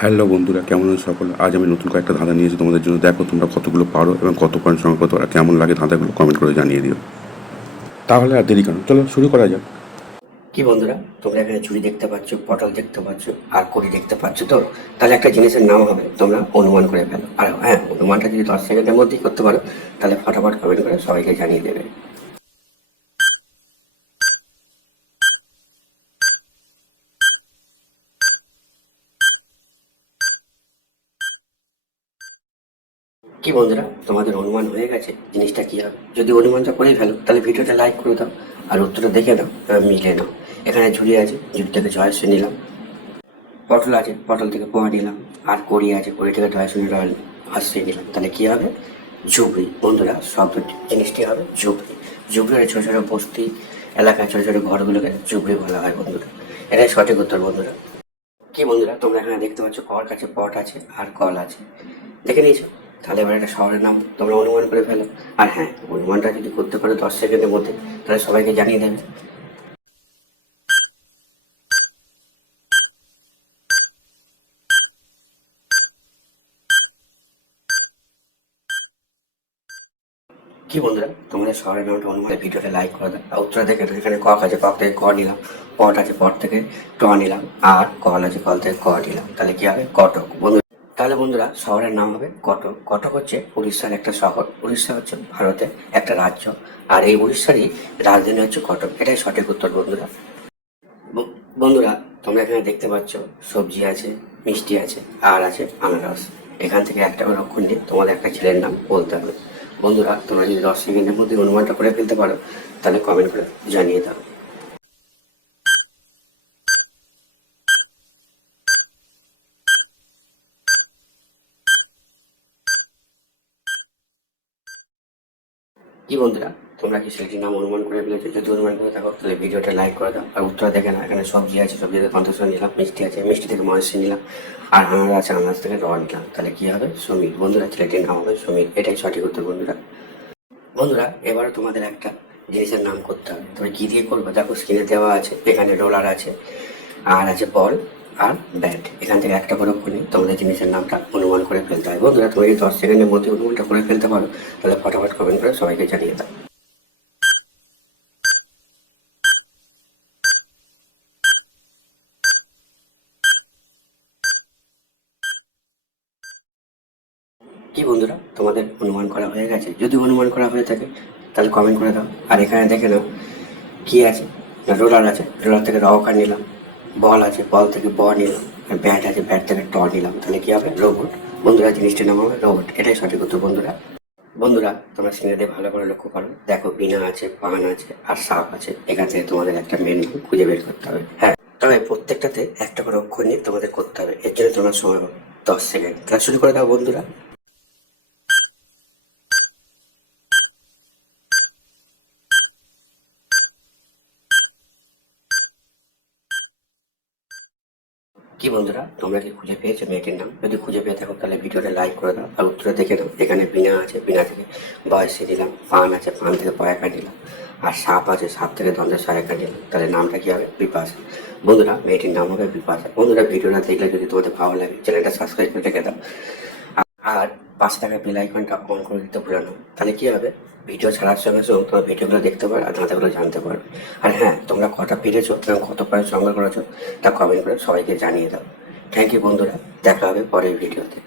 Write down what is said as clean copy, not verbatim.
Hello বন্ধুরা, কেমন আছো সকল? আজ আমি নতুন কয়েকটা ধাঁধা নিয়েছি তোমাদের জন্য। দেখো তোমরা কতগুলো পারো এবং কত পয়েন্ট সংগ্রহ করতে পারো। কেমন লাগে ধাঁধাগুলো কমেন্ট করে জানিয়ে দিও। তাহলে আর দেরি কেন, চলো শুরু করা যাক। কি বন্ধুরা, তোমরা এখানে ঝুড়ি দেখতে পাচ্ছ, পটল দেখতে পাচ্ছ আর কড়ি দেখতে পাচ্ছ। তো তাহলে একটা জিনিসের নাম হবে, তোমরা অনুমান করে ফেলো। আর হ্যাঁ, অনুমানটা যদি 10 সেকেন্ডের মধ্যেই করতে পারো তাহলে ফটাফট কমেন্ট করে সবাইকে জানিয়ে দেবে। কি বন্ধুরা, তোমাদের অনুমান হয়ে গেছে জিনিসটা কি হবে? যদি অনুমানটা করেই ফেলো তাহলে ভিডিওটা লাইক করে দাও আর উত্তরটা দেখে নাও, মিলিয়ে নাও। এখানে ঝুড়ি আছে, ঝুড়ি থেকে চয়েস নিলাম। পটল আছে, পটল থেকে পোহা নিলাম। আর কড়ি আছে, কড়ি থেকে চয়েস হাসিয়ে নিলাম। তাহলে কি হবে? ঝুপড়ি। বন্ধুরা, শব্দ জিনিসটি হবে ঝুপড়ি। ঝুপড়ি ছোটো ছোটো বস্তি এলাকায় ছোটো ছোটো ঘরগুলোকে ঝুপড়ি বলা হয় বন্ধুরা। এটাই সঠিক উত্তর বন্ধুরা। কি বন্ধুরা, তোমরা এখানে দেখতে পাচ্ছ কর আছে, পট আছে আর কল আছে। দেখে নিয়েছো? তাহলে এবার একটা শহরের নাম তোমরা অনুমান করে ফেলো। আর হ্যাঁ, অনুমানটা যদি করতে পারো 10 সেকেন্ডের মধ্যে তাহলে সবাইকে জানিয়ে দেবে। কি বন্ধুরা, তোমরা শহরের নামটা অনুমান ভিডিওটা লাইক করে দাও আর উত্তর দেখে নাও। এখানে কক আছে, কক থেকে ক নিলাম। পট আছে, পট থেকে ট নিলাম। আর কল আছে, কল থেকে ক নিলাম। তাহলে কি হবে? কটক বন্ধু। তাহলে বন্ধুরা, শহরের নাম হবে কটক। কটক হচ্ছে উড়িষ্যার একটা শহর। উড়িষ্যা হচ্ছে ভারতের একটা রাজ্য। আর এই উড়িষ্যারই রাজধানী হচ্ছে কটক। এটাই সঠিক উত্তর বন্ধুরা। বন্ধুরা, তোমরা এখানে দেখতে পাচ্ছ সবজি আছে, মিষ্টি আছে আর আছে আনারস। এখান থেকে একটা করে অক্ষর নিয়ে তোমাদের একটা ছেলের নাম বলতে হবে। বন্ধুরা, তোমরা যদি 10 সেকেন্ডের মধ্যে অনুমানটা করে ফেলতে পারো তাহলে কমেন্ট করে জানিয়ে দাও। কি বন্ধুরা, তোমরা কি ছেলেটির নাম অনুমান করে ফেলেছো? যদি অনুমান করে থাকো তাহলে ভিডিওটা লাইক করে দাও আর উত্তর দেখে না। এখানে সবজি আছে, সবজি থেকে কন্টেস্ট নিলাম। মিষ্টি আছে, মিষ্টি থেকে মহেশী নিলাম। আর আনাজ আছে, আনাজ থেকে র নিলাম। তাহলে কি হবে? সমীর। বন্ধুরা, ছেলেটির নাম হবে সমীর। এটাই সঠিক উত্তর বন্ধুরা। বন্ধুরা, এবারে তোমাদের একটা জিনিসের নাম করতে হবে। তবে কি দিয়ে করবো? দেখো স্ক্রিনে দেওয়া আছে। এখানে রোলার আছে আর আছে বল আর ব্যাট। এখান থেকে একটা করে করে তোমাদের জিনিসের নামটা অনুমান করে ফেলতে হয়। বন্ধুরা, তুমি যদি 10 সেকেন্ডের মধ্যে অনুমানটা করে ফেলতে পারো তাহলে ফটাফট কমেন্ট করে সবাইকে জানিয়ে দাও। কি বন্ধুরা, তোমাদের অনুমান করা হয়ে গেছে? যদি অনুমান করা হয়ে থাকে তাহলে কমেন্ট করে দাও। আর এখানে দেখে নাও কি আছে। না, রোলার আছে, রোলার থেকে র কার নিলাম। বল আছে, বল থেকে ব নিলাম। আর ব্যাট আছে, ব্যাট থেকে ট নিলাম। তাহলে কি হবে? রোবট। বন্ধুরা, জিনিসটির নাম হবে রোবট। এটাই সঠিক উত্তর বন্ধুরা। বন্ধুরা, তোমরা স্ক্রিনে দিয়ে ভালো করে লক্ষ্য করো। দেখো বিনা আছে, পান আছে আর সাপ আছে। এখান থেকে তোমাদের একটা মেন নাম খুঁজে বের করতে হবে। হ্যাঁ, তবে প্রত্যেকটাতে একটা করে অক্ষর নিয়ে তোমাদের করতে হবে। এর জন্য তোমার সময় হবে 10 সেকেন্ড। তাহলে শুরু করে দাও বন্ধুরা। কি বন্ধুরা, তোমরা কি খুঁজে পেয়েছো মেয়েটির নাম? যদি খুঁজে পেয়ে থাকো তাহলে ভিডিওটা লাইক করে দাও আর উত্তরে দেখে নাও। এখানে বিনা আছে, বিনা থেকে বয়সে দিলাম। পান আছে, পান থেকে পয়াকা নিলাম। আর সাপ আছে, সাপ থেকে দ্বন্দ্বের সহায়কা নিলাম। তাহলে নামটা কি হবে? বিপাশা। বন্ধুরা, মেয়েটির নাম হবে বিপাশা। বন্ধুরা, ভিডিওটা দেখলে যদি তোমাদের ভালো লাগে চ্যানেলটা সাবস্ক্রাইব করে রেখে দাও। আর পাশে থাকা বেল আইকনটা অন করে দিতে ভুলো না। তাহলে কি হবে? ভিডিও ছাড়ার সঙ্গে সঙ্গে তোমার ভিডিওগুলো দেখতে পারো আর ধাঁধাগুলো জানতে পারো। আর হ্যাঁ, তোমরা কটা পেরেছো এবং কত পয়েন্ট সংগ্রহ করেছো তা কমেন্ট করে সবাইকে জানিয়ে দাও। থ্যাংক ইউ বন্ধুরা, দেখা হবে পরের ভিডিওতে।